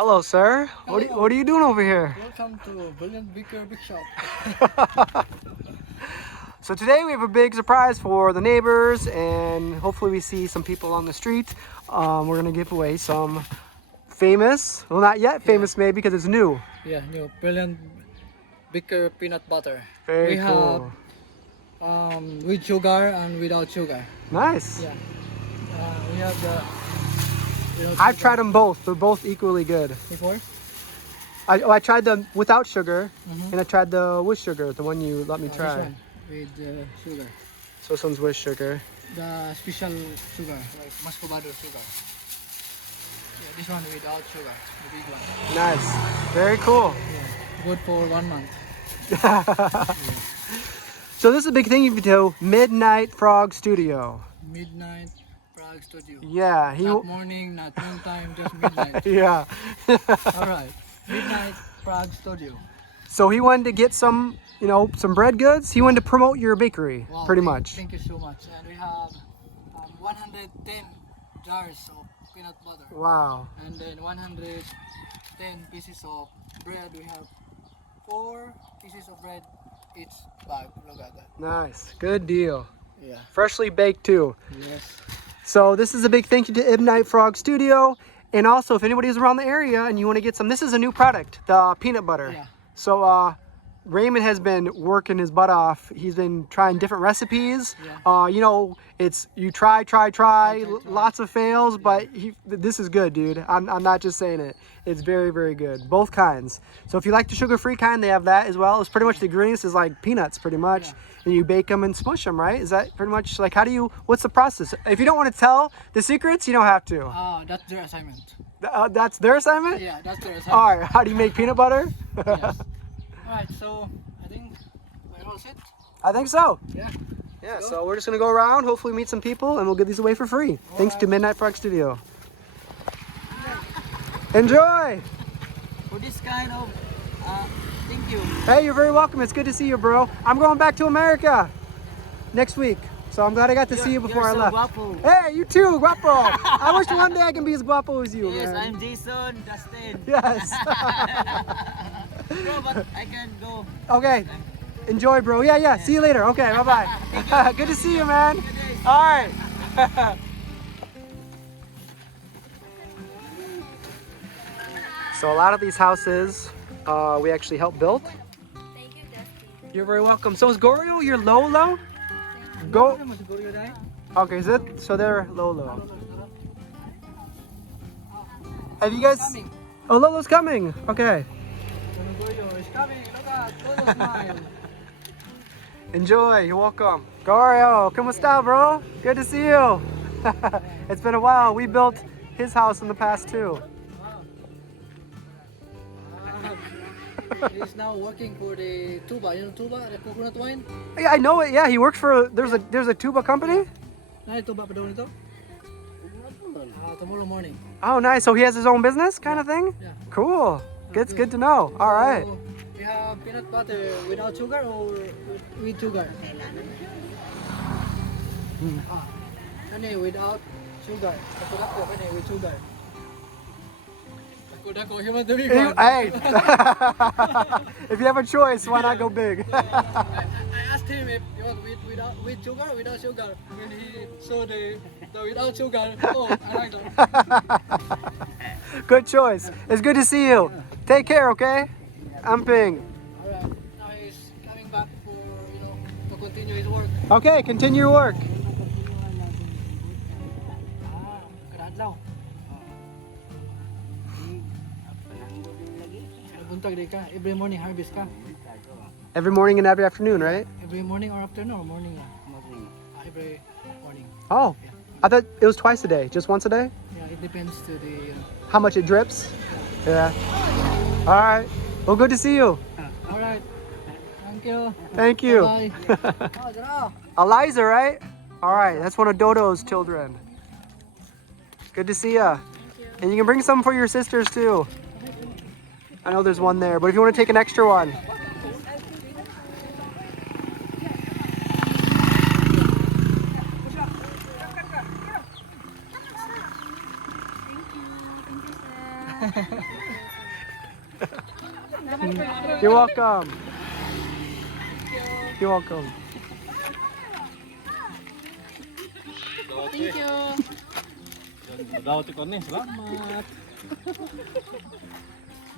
Hello, sir. What are you doing over here? Welcome to Brilliant Baker Big Shop. So today we have a big surprise for the neighbors, and hopefully we see some people on the street. We're gonna give away some famous, well, not yet famous, maybe because it's new. Yeah, new Brilliant Baker peanut butter. Very we cool. have with sugar and without sugar. Nice. Yeah. We have the. I've tried them both. They're both equally good. Before? I tried the without sugar, and I tried the with sugar, the one you let me try. This one with sugar. So this one's with sugar. The special sugar, like muscovado sugar. Yeah, this one without sugar, the big one. Nice. Very cool. Yeah, good for 1 month. So this is a big thing you can do. Midnight Frog Studio. Midnight Prague Studio. Yeah. Not morning, not noontime, just midnight. Yeah. Alright, Midnight Prague Studio. So he wanted to get some, some bread goods. He wanted to promote your bakery, Wow, pretty much. Thank you so much. And we have 110 jars of peanut butter. Wow. And then 110 pieces of bread. We have 4 pieces of bread each bag. Look at that. Nice. Good deal. Yeah. Freshly baked too. Yes. So this is a big thank you to Midnight Frog Studio. And also, if anybody's around the area and you want to get some, this is a new product, the peanut butter. Yeah. So Raymond has been working his butt off. He's been trying different recipes. Yeah. It's you try, lots of fails, but this is good, dude. I'm not just saying it. It's very, very good. Both kinds. So if you like the sugar-free kind, they have that as well. It's pretty much the ingredients is like peanuts, pretty much. Yeah. And you bake them and smush them, right? Is that pretty much like, what's the process? If you don't want to tell the secrets, you don't have to. That's their assignment. That's their assignment? Yeah, that's their assignment. All right, how do you make peanut butter? Yes. Alright, so I think we're all set. I think so. Yeah. Yeah, so we're just going to go around, hopefully meet some people, and we'll give these away for free. Thanks to Midnight Frog Studio. Enjoy! For this kind of, thank you. Hey, you're very welcome. It's good to see you, bro. I'm going back to America next week, so I'm glad I got to see you before I left. Guapo. Hey, you too, guapo. I wish one day I can be as guapo as you, Yes, man. I'm Jason, Dustin. Yes. Bro, but I can go. Okay. Enjoy, bro. Yeah. See you later. Okay, bye-bye. Good to see you, man. All right. So a lot of these houses we actually helped build. Thank you, Dustin. You're very welcome. So is Gorio your Lolo? Go. Okay, is it? So they're Lolo. Have you guys? Oh, Lolo's coming. Okay. Enjoy. You're welcome. Gorio, ¿cómo está, bro? Good to see you. It's been a while. We built his house in the past too. He's now working for the tuba. You know tuba, the coconut wine? Yeah, I know it. Yeah, he works for. There's a tuba company. Ano tuba pa daw nito? Tomorrow morning. Oh, nice. So he has his own business, kind of thing. Yeah. Cool. It's good to know. All right. So, you have peanut butter without sugar or with sugar? Ano without sugar? Ako ano with sugar? Ako human to be good. Hey, if you have a choice, why not go big? I asked him if you want with sugar or without sugar. When he saw the without sugar, oh, I like that. Good choice. It's good to see you. Take care, okay? I'm Ping. Alright, now he's coming back for to continue his work. Okay, continue your work. Kadadlaw. Buntag di ka. Every morning harvest ka. Every morning and every afternoon, right? Every morning or afternoon or morning? Morning. Every morning. Oh, I thought it was twice a day. Just once a day? Yeah, it depends to the. How much it drips? Yeah. All right. Well, good to see you. Alright. Thank you. Thank you. Bye. Eliza, right? All right. That's one of Dodo's children. Good to see ya. And you can bring some for your sisters too. I know there's one there, but if you want to take an extra one. You're welcome. You're welcome. Thank you.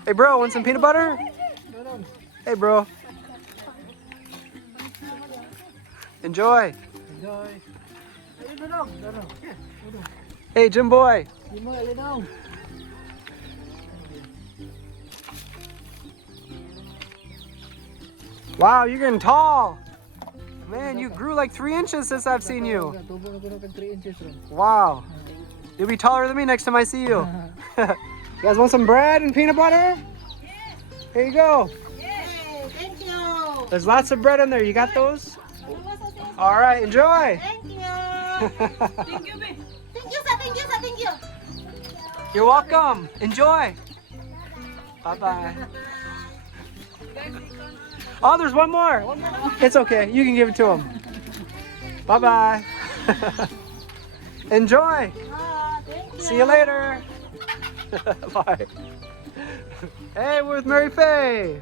Hey bro, want some peanut butter? Hey bro. Enjoy. Enjoy. Hey, Dudong. Here, Dudong. Hey Jim boy. Give me a little. Wow, you're getting tall. Man, you grew like 3 inches since I've seen you. Tubo na ko ng 3 inches ron. Wow. You'll be taller than me next time I see you. You guys want some bread and peanut butter? Here you go. Hey, thank you. There's lots of bread in there. You got those? All right, enjoy. Thank you. Thank you, babe. Thank you, sir. Thank you, sir. Thank you. You're welcome. Enjoy. Bye-bye. Oh, there's one more. It's okay. You can give it to him. Bye-bye. Enjoy. Thank you. See you later. Bye. Hey, we're with Mary Faye.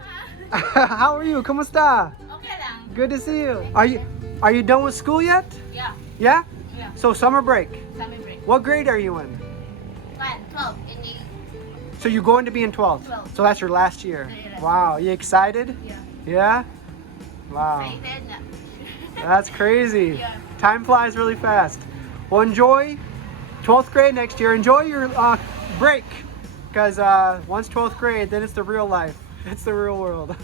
How are you? ¿Cómo está? Okay lang. Good to see you. Are you done with school yet? Yeah. Yeah? Yeah. So summer break. Summer break. What grade are you in? 12 in the So you're going to be in 12th. 12th. So that's your last year. Yeah. Wow. You excited? yeah. Yeah? Wow. Excited na. That's crazy. Yeah. Time flies really fast. Well, enjoy 12th grade next year. Enjoy your break. Because once 12th grade, then it's the real life. It's the real world.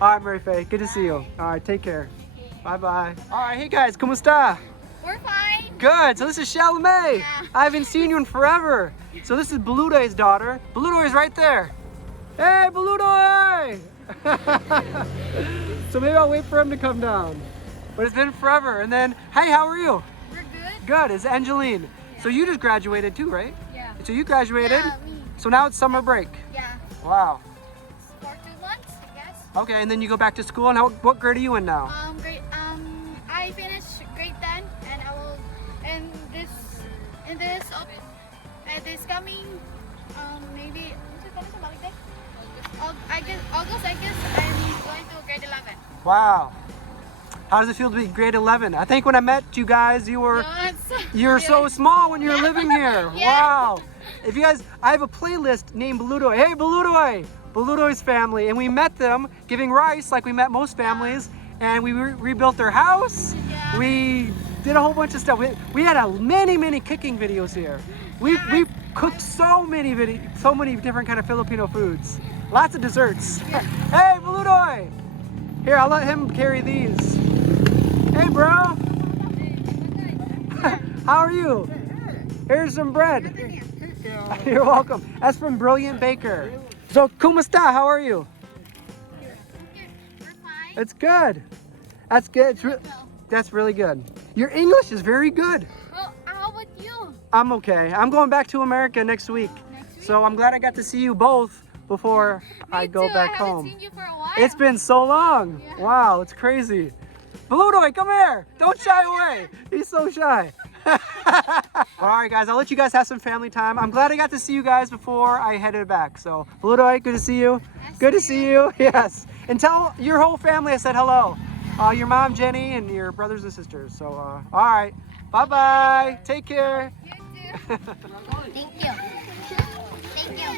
All right, Mary Faye. Good to see you. All right, take care. Bye-bye. All right, hey guys. ¿Cómo está? We're fine. Good. So this is Chalamet. Yeah. I haven't seen you in forever. So this is Beludoy's daughter. Beludoy's right there. Hey, Beludoy! So maybe I'll wait for him to come down. But it's been forever. And then, hey, how are you? We're good. Good. It's Angeline. So you just graduated too, right? Yeah. So you graduated. Yeah, me. So now it's summer break. Yeah. Wow. For 2 months, I guess. Okay, and then you go back to school. And what grade are you in now? I finished grade 10 and I will this coming maybe August I guess I'm going to grade 11. Wow. How does it feel to be grade 11? I think when I met you guys, you were so small when you were living here. Yeah. Wow. If you guys, I have a playlist named Beludoy. Hey, Beludoy! Beludoy's family. And we met them giving rice like we met most families. And we rebuilt their house. Yeah. We did a whole bunch of stuff. We had many cooking videos here. We cooked so many different kind of Filipino foods. Lots of desserts. Hey, Beludoy! Here, I'll let him carry these. Hey, bro! How are you? Here's some bread. You're welcome. That's from Brilliant Baker. So, kumusta? How are you? We're fine. It's good. That's good. That's really good. Your English is very good. Well, how about you? I'm okay. I'm going back to America next week. So I'm glad I got to see you both before I go back I home. haven't seen you for a while. It's been so long. Yeah. Wow, it's crazy. Beludoy, come here. Don't shy away. He's so shy. All right, guys, I'll let you guys have some family time. I'm glad I got to see you guys before I headed back. So, Beludoy, good to see you. Good to see you. Yes. And tell your whole family I said hello. Your mom, Jenny, and your brothers and sisters. So, all right. Bye-bye. Take care. You too. Thank you. Thank you.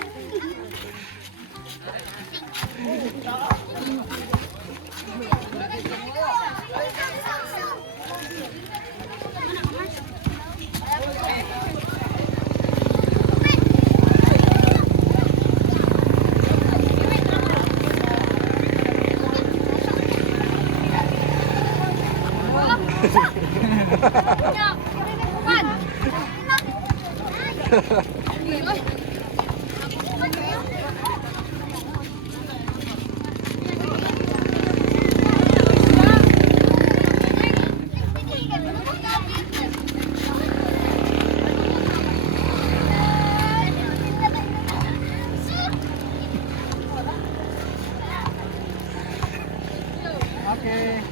Okay.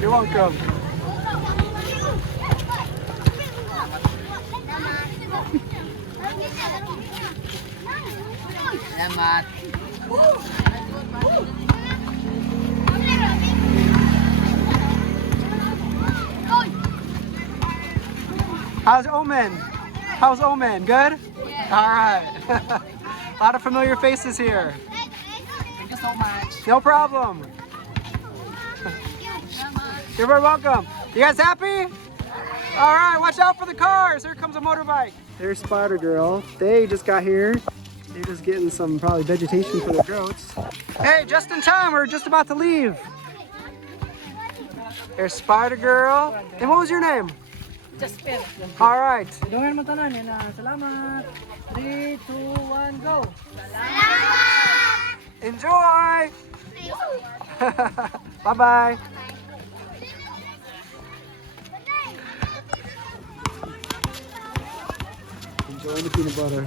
You're welcome. Salamat. How's Omen? How's Omen? Good? All right. A lot of familiar faces here. Thank you so much. No problem. You're very welcome. You guys happy? All right, watch out for the cars. Here comes a motorbike. There's Spider Girl. They just got here. They're just getting some probably vegetation for their goats. Hey, just in time. We're just about to leave. There's Spider Girl. And what was your name? Dustin. All right. Doon mo tanan yan. Salamat. 3, 2, 1, go. Enjoy. Bye-bye. Enjoy the peanut butter.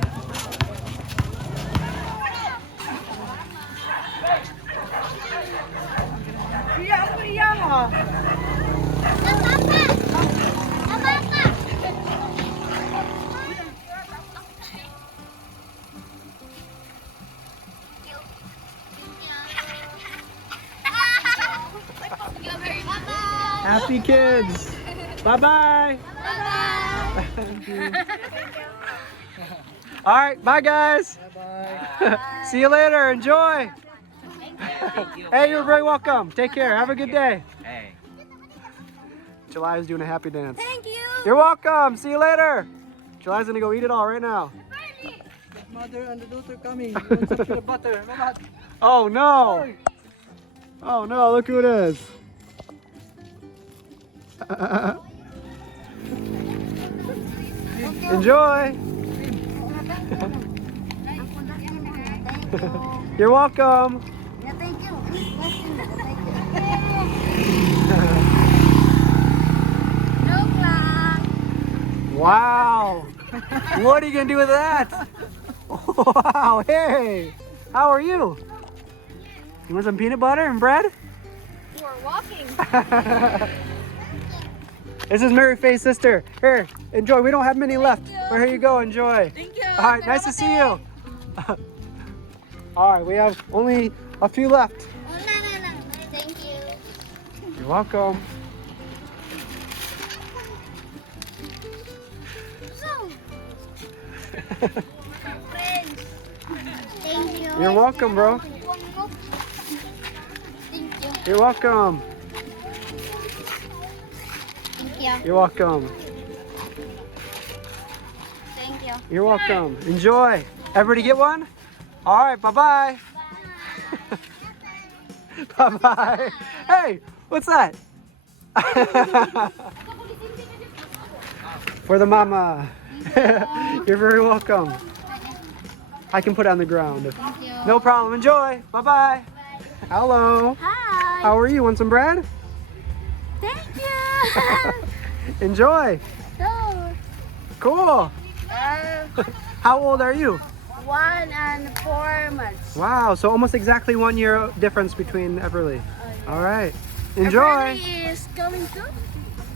Happy kids. Bye-bye. All right, bye guys. Bye. See you later. Enjoy. Hey, you're very welcome. Take care. Have a good day. Hey. July is doing a happy dance. Thank you. You're welcome. See you later. July's gonna go eat it all right now. Mother and the daughter coming. You want some peanut butter? Salamat. Oh no. Oh no, look who it is. Enjoy. You're welcome. Yeah, thank you. No clap. Wow. What are you gonna do with that? Wow. Hey. How are you? You want some peanut butter and bread? We're walking. This is Mary Faye's sister. Here, enjoy. We don't have many left. But here you go. Enjoy. Thank you. All right. Nice to see you. All right. We have only a few left. Oh, no. Thank you. You're welcome. So. Friends. Thank you. You're welcome, bro. Thank you. You're welcome. Thank you. You're welcome. Thank you. You're welcome. Enjoy. Everybody get one? All right. Bye-bye. Bye-bye. Hey, what's that? For the mama. You're very welcome. I can put it on the ground. Thank you. No problem. Enjoy. Bye-bye. Hello. Hi. How are you? Want some bread? Thank you. Enjoy. So, Cool. How old are you? 1 and 4 months. Wow, so almost exactly 1 year difference between Everly. All right. Enjoy. Everybody is coming too.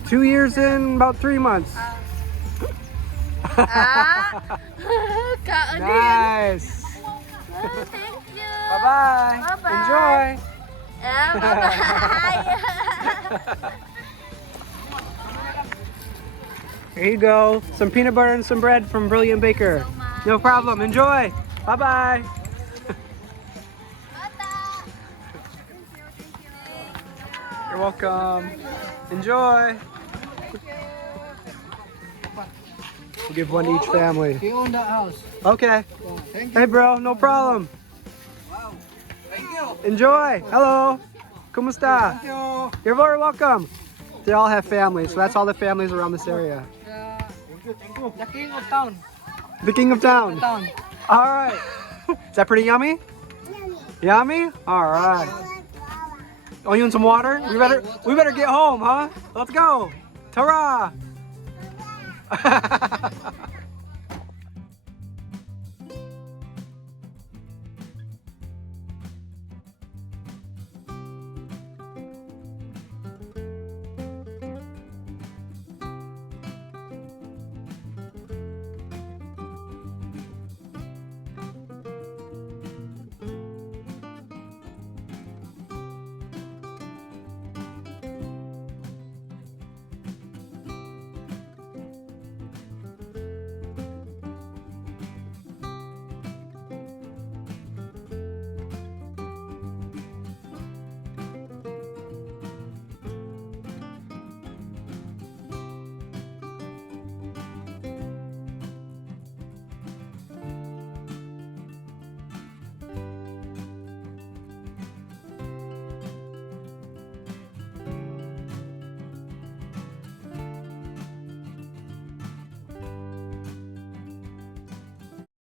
2 years in about 3 months. Kaon. Nice. Thank you. Bye-bye. Bye-bye. Enjoy. Bye-bye. Here you go. Some peanut butter and some bread from Brilliant Baker. No problem. Enjoy. Bye-bye. You're welcome. Enjoy. We'll give one to each family. He owned the house. Okay. Yeah, thank you. Hey, bro. No problem. Wow. Thank you. Enjoy. Hello. Kumusta? Thank you. You're very welcome. They all have families, so that's all the families around this area. The king of town. The king of town. Town. All right. Is that pretty yummy? Yummy? All right. Oh, you want some water? We better get home, huh? Let's go. Ta-ra.